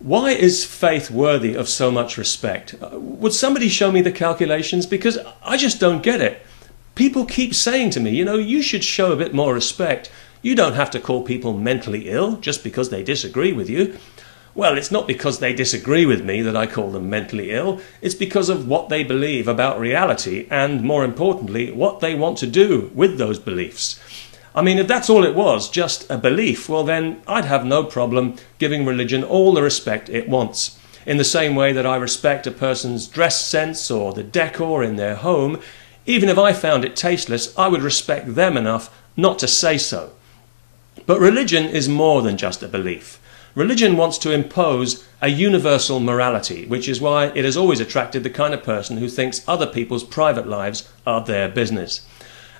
Why is faith worthy of so much respect? Would somebody show me the calculations? Because I just don't get it. People keep saying to me, you should show a bit more respect. You don't have to call people mentally ill just because they disagree with you. Well, it's not because they disagree with me that I call them mentally ill. It's because of what they believe about reality and, more importantly, what they want to do with those beliefs. I mean, if that's all it was, just a belief, well then I'd have no problem giving religion all the respect it wants. In the same way that I respect a person's dress sense or the decor in their home, even if I found it tasteless, I would respect them enough not to say so. But religion is more than just a belief. Religion wants to impose a universal morality, which is why it has always attracted the kind of person who thinks other people's private lives are their business.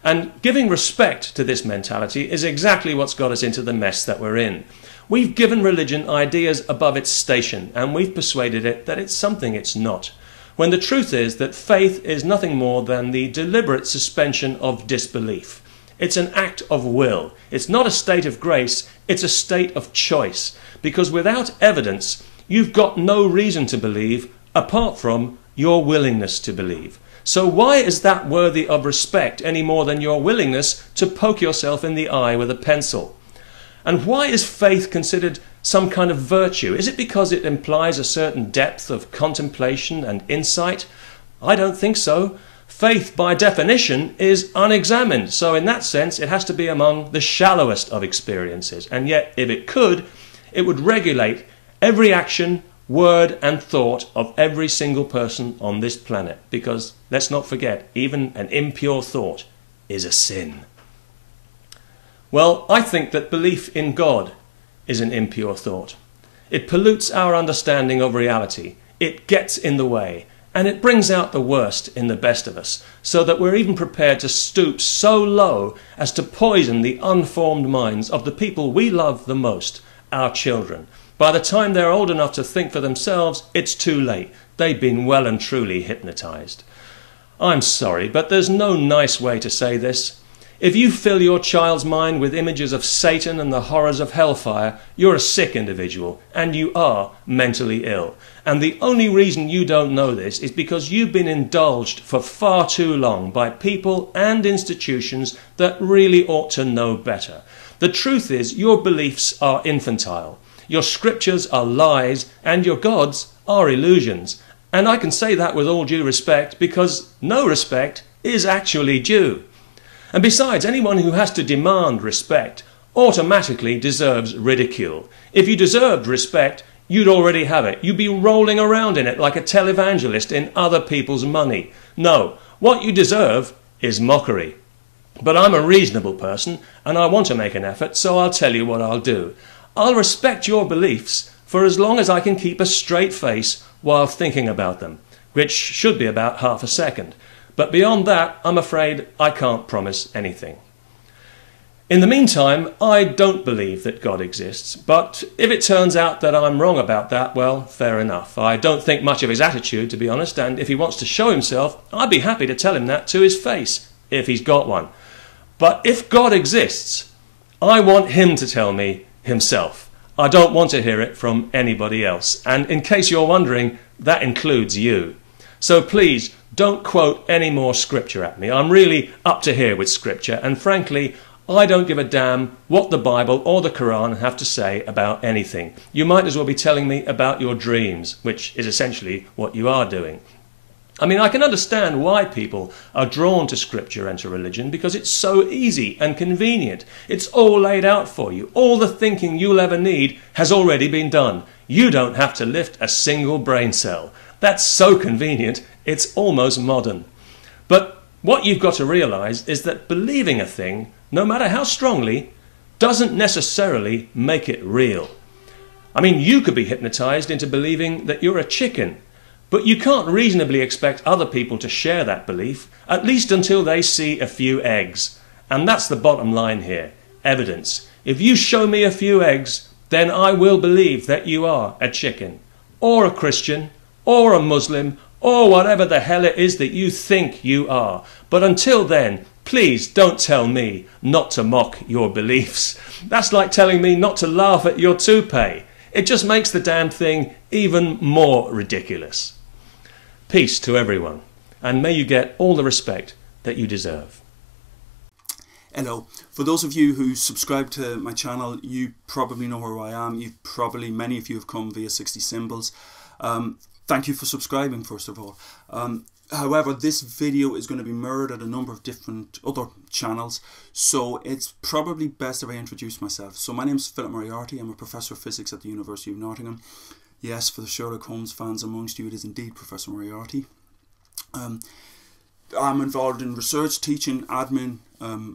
And giving respect to this mentality is exactly what's got us into the mess that we're in. We've given religion ideas above its station, and we've persuaded it that it's something it's not, when the truth is that faith is nothing more than the deliberate suspension of disbelief. It's an act of will. It's not a state of grace, it's a state of choice. Because without evidence, you've got no reason to believe apart from your willingness to believe. So why is that worthy of respect any more than your willingness to poke yourself in the eye with a pencil? And why is faith considered some kind of virtue? Is it because it implies a certain depth of contemplation and insight? I don't think so. Faith, by definition, is unexamined. So in that sense, it has to be among the shallowest of experiences. And yet, if it could, it would regulate every action, word and thought of every single person on this planet. Because, let's not forget, even an impure thought is a sin. Well, I think that belief in God is an impure thought. It pollutes our understanding of reality. It gets in the way. And it brings out the worst in the best of us, so that we're even prepared to stoop so low as to poison the unformed minds of the people we love the most, our children. By the time they're old enough to think for themselves, it's too late. They've been well and truly hypnotized. I'm sorry, but there's no nice way to say this. If you fill your child's mind with images of Satan and the horrors of hellfire, you're a sick individual, and you are mentally ill. And the only reason you don't know this is because you've been indulged for far too long by people and institutions that really ought to know better. The truth is, your beliefs are infantile. Your scriptures are lies, and your gods are illusions. And I can say that with all due respect, because no respect is actually due. And besides, anyone who has to demand respect automatically deserves ridicule. If you deserved respect, you'd already have it. You'd be rolling around in it like a televangelist in other people's money. No, what you deserve is mockery. But I'm a reasonable person, and I want to make an effort, so I'll tell you what I'll do. I'll respect your beliefs for as long as I can keep a straight face while thinking about them, which should be about half a second. But beyond that, I'm afraid I can't promise anything. In the meantime, I don't believe that God exists, but if it turns out that I'm wrong about that, well, fair enough. I don't think much of his attitude, to be honest, and if he wants to show himself, I'd be happy to tell him that to his face, if he's got one. But if God exists, I want him to tell me himself. I don't want to hear it from anybody else. And in case you're wondering, that includes you. So please, don't quote any more scripture at me. I'm really up to here with scripture, and frankly, I don't give a damn what the Bible or the Quran have to say about anything. You might as well be telling me about your dreams, which is essentially what you are doing. I mean, I can understand why people are drawn to scripture and to religion, because it's so easy and convenient. It's all laid out for you. All the thinking you'll ever need has already been done. You don't have to lift a single brain cell. That's so convenient, it's almost modern. But what you've got to realize is that believing a thing, no matter how strongly, doesn't necessarily make it real. I mean, you could be hypnotized into believing that you're a chicken, but you can't reasonably expect other people to share that belief, at least until they see a few eggs. And that's the bottom line here, evidence. If you show me a few eggs, then I will believe that you are a chicken, or a Christian, or a Muslim, or whatever the hell it is that you think you are. But until then, please don't tell me not to mock your beliefs. That's like telling me not to laugh at your toupee. It just makes the damn thing even more ridiculous. Peace to everyone, and may you get all the respect that you deserve. Hello. For those of you who subscribe to my channel, you probably know who I am. Many of you have come via 60 Symbols. Thank you for subscribing, first of all. However, this video is going to be mirrored at a number of different other channels, so it's probably best if I introduce myself. So my name is Philip Moriarty. I'm a Professor of Physics at the University of Nottingham. Yes, for the Sherlock Holmes fans amongst you, it is indeed Professor Moriarty. I'm involved in research, teaching, admin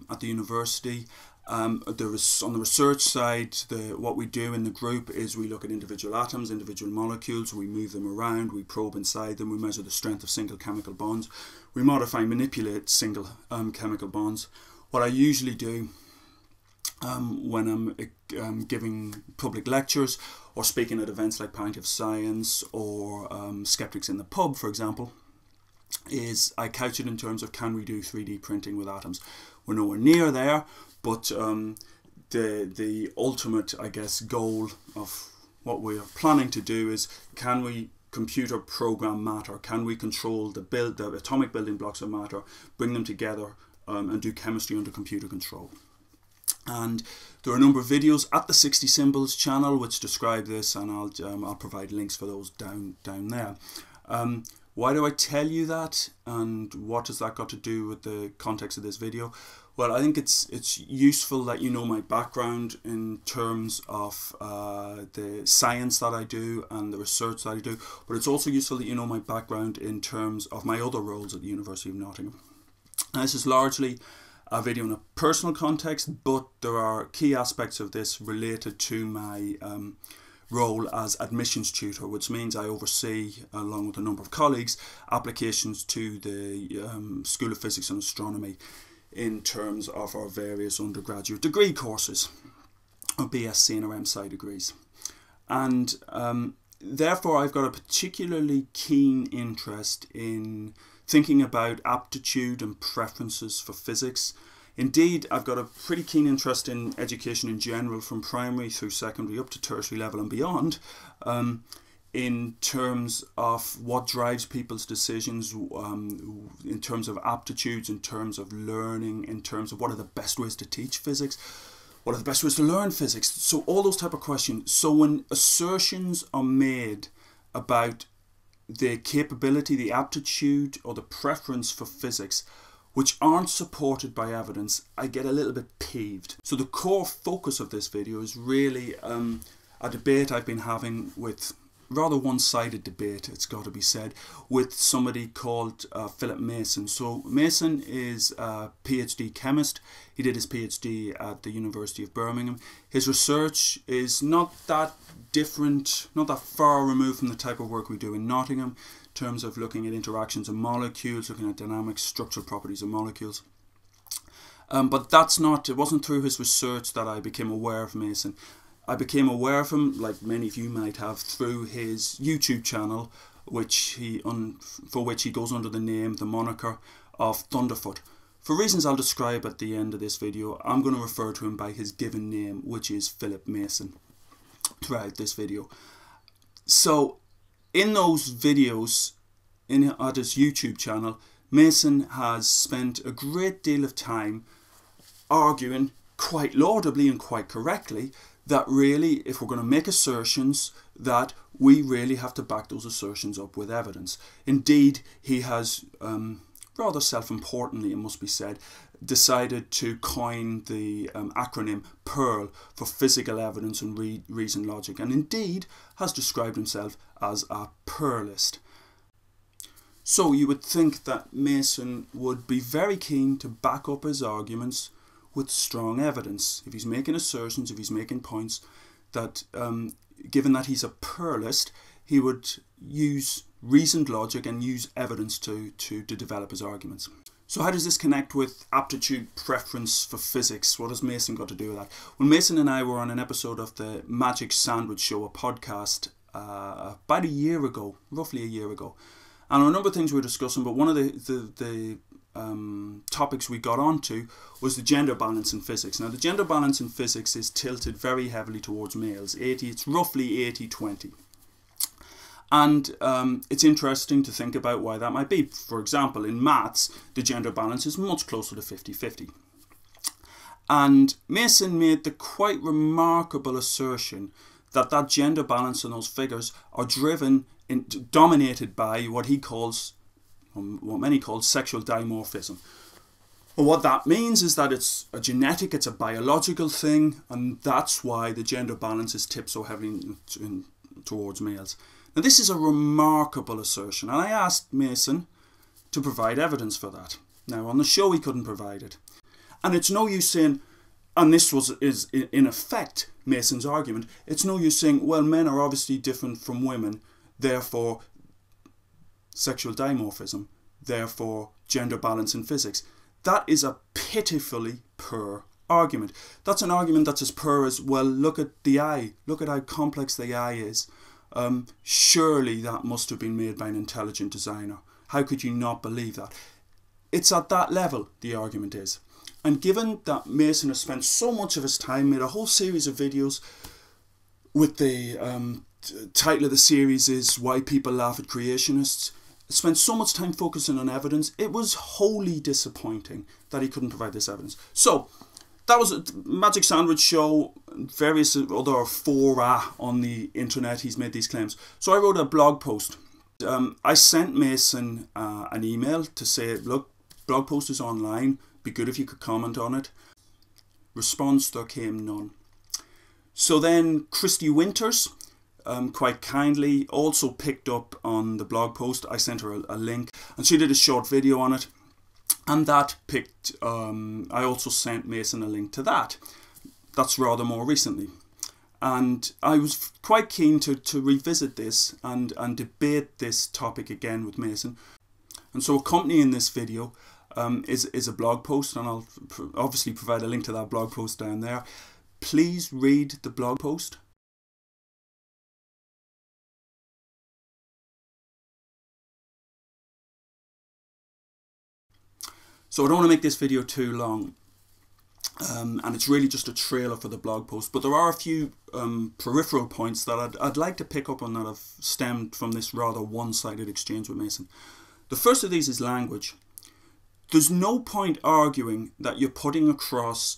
at the university. On the research side, what we do in the group is we look at individual atoms, individual molecules, we move them around, we probe inside them, we measure the strength of single chemical bonds, we modify and manipulate single chemical bonds. What I usually do when I'm giving public lectures or speaking at events like Pint of Science or Skeptics in the Pub, for example, is I couch it in terms of, can we do 3D printing with atoms? We're nowhere near there, but the ultimate, I guess, goal of what we are planning to do is, can we computer program matter? Can we control the atomic building blocks of matter, bring them together and do chemistry under computer control? And there are a number of videos at the 60 Symbols channel which describe this, and I'll provide links for those down there. Why do I tell you that, and what has that got to do with the context of this video? Well, I think it's useful that you know my background in terms of the science that I do and the research that I do, but it's also useful that you know my background in terms of my other roles at the University of Nottingham. Now, this is largely a video in a personal context, but there are key aspects of this related to my role as admissions tutor, which means I oversee, along with a number of colleagues, applications to the School of Physics and Astronomy in terms of our various undergraduate degree courses, or BSc and or MSci degrees. And therefore I've got a particularly keen interest in thinking about aptitude and preferences for physics. Indeed, I've got a pretty keen interest in education in general, from primary through secondary up to tertiary level and beyond, in terms of what drives people's decisions, in terms of aptitudes, in terms of learning, in terms of what are the best ways to teach physics, what are the best ways to learn physics. So all those type of questions. So when assertions are made about the capability, the aptitude or the preference for physics, which aren't supported by evidence, I get a little bit peeved. So the core focus of this video is really a debate I've been having with, rather one-sided debate, it's got to be said, with somebody called Philip Mason. So Mason is a PhD chemist. He did his PhD at the University of Birmingham. His research is not that different, not that far removed from the type of work we do in Nottingham, in terms of looking at interactions of molecules, looking at dynamic structural properties of molecules. But it wasn't through his research that I became aware of Mason. I became aware of him, like many of you might have, through his YouTube channel, for which he goes under the moniker of Thunderfoot. For reasons I'll describe at the end of this video, I'm going to refer to him by his given name, which is Philip Mason, throughout this video. So in those videos, at his YouTube channel, Mason has spent a great deal of time arguing, quite laudably and quite correctly, that really, if we're going to make assertions, that we really have to back those assertions up with evidence. Indeed, he has, rather self-importantly, it must be said, decided to coin the acronym PEARL for physical evidence and reason logic, and indeed has described himself as a Pearlist. So you would think that Mason would be very keen to back up his arguments with strong evidence. If he's making assertions, if he's making points, that given that he's a Pearlist, he would use reasoned logic and use evidence to develop his arguments. So how does this connect with aptitude preference for physics? What has Mason got to do with that? Well, Mason and I were on an episode of the Magic Sandwich Show, a podcast, about a year ago, roughly a year ago. And a number of things we were discussing, but one of the topics we got onto was the gender balance in physics. Now, the gender balance in physics is tilted very heavily towards males. It's roughly 80-20. And it's interesting to think about why that might be. For example, in maths, the gender balance is much closer to 50-50. And Mason made the quite remarkable assertion that gender balance in those figures are dominated by what he calls, what many call, sexual dimorphism. And what that means is that it's a genetic, it's a biological thing, and that's why the gender balance is tipped so heavily towards males. Now, this is a remarkable assertion, and I asked Mason to provide evidence for that. Now, on the show, he couldn't provide it. And it's no use saying, and this is in effect Mason's argument, it's no use saying, well, men are obviously different from women, therefore sexual dimorphism, therefore gender balance in physics. That is a pitifully poor argument. That's an argument that's as poor as, well, look at the eye, look at how complex the eye is. Surely that must have been made by an intelligent designer. How could you not believe that? It's at that level, the argument is. And given that Mason has spent so much of his time, made a whole series of videos with the title of the series is Why People Laugh at Creationists, spent so much time focusing on evidence, it was wholly disappointing that he couldn't provide this evidence. So, that was a Magic Sandwich Show, various other fora on the internet, he's made these claims. So I wrote a blog post. I sent Mason an email to say, look, blog post is online, be good if you could comment on it. Response, there came none. So then Christy Winters, quite kindly, also picked up on the blog post. I sent her a link and she did a short video on it. And that picked, I also sent Mason a link to that. That's rather more recently. And I was quite keen to revisit this and debate this topic again with Mason. And so accompanying this video is a blog post, and I'll obviously provide a link to that blog post down there. Please read the blog post. So I don't want to make this video too long, and it's really just a trailer for the blog post, but there are a few peripheral points that I'd like to pick up on that have stemmed from this rather one-sided exchange with Mason. The first of these is language. There's no point arguing that you're putting across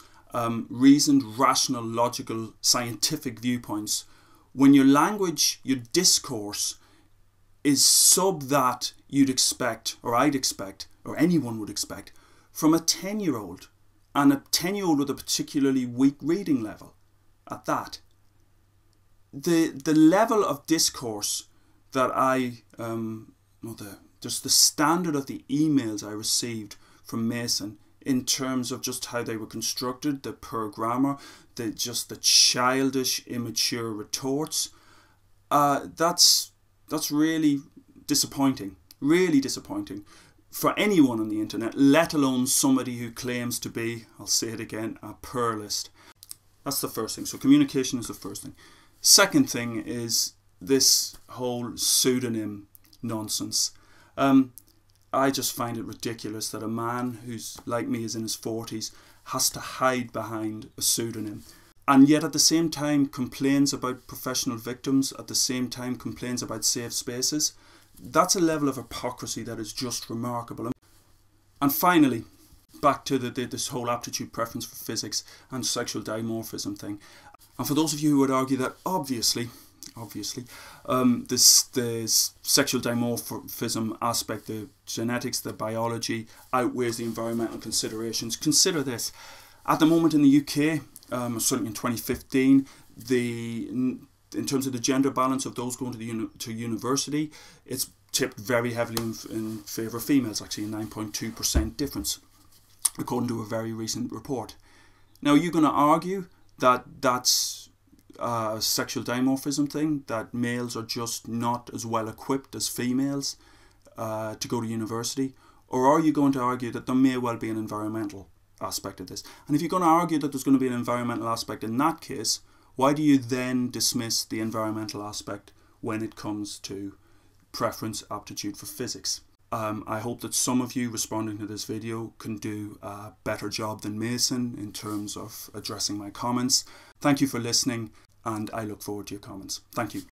reasoned, rational, logical, scientific viewpoints when your language, your discourse is sub that you'd expect, or I'd expect, or anyone would expect, from a 10-year-old, and a 10-year-old with a particularly weak reading level at that. The level of discourse that just the standard of the emails I received from Mason in terms of just how they were constructed, the poor grammar, the childish, immature retorts, that's really disappointing, really disappointing for anyone on the internet, let alone somebody who claims to be, I'll say it again, a pluralist. That's the first thing. So communication is the first thing. Second thing is this whole pseudonym nonsense. I just find it ridiculous that a man who's like me, is in his 40s, has to hide behind a pseudonym, and yet at the same time complains about professional victims, at the same time complains about safe spaces. That's a level of hypocrisy that is just remarkable. And finally, back to this whole aptitude preference for physics and sexual dimorphism thing. And for those of you who would argue that obviously, this sexual dimorphism aspect, the genetics, the biology, outweighs the environmental considerations. Consider this. At the moment in the UK, certainly in 2015, in terms of the gender balance of those going to university, it's tipped very heavily in favour of females, actually a 9.2% difference, according to a very recent report. Now, are you going to argue that that's a sexual dimorphism thing, that males are just not as well equipped as females to go to university? Or are you going to argue that there may well be an environmental aspect of this? And if you're going to argue that there's going to be an environmental aspect in that case, why do you then dismiss the environmental aspect when it comes to preference aptitude for physics? I hope that some of you responding to this video can do a better job than Mason in terms of addressing my comments. Thank you for listening, and I look forward to your comments. Thank you.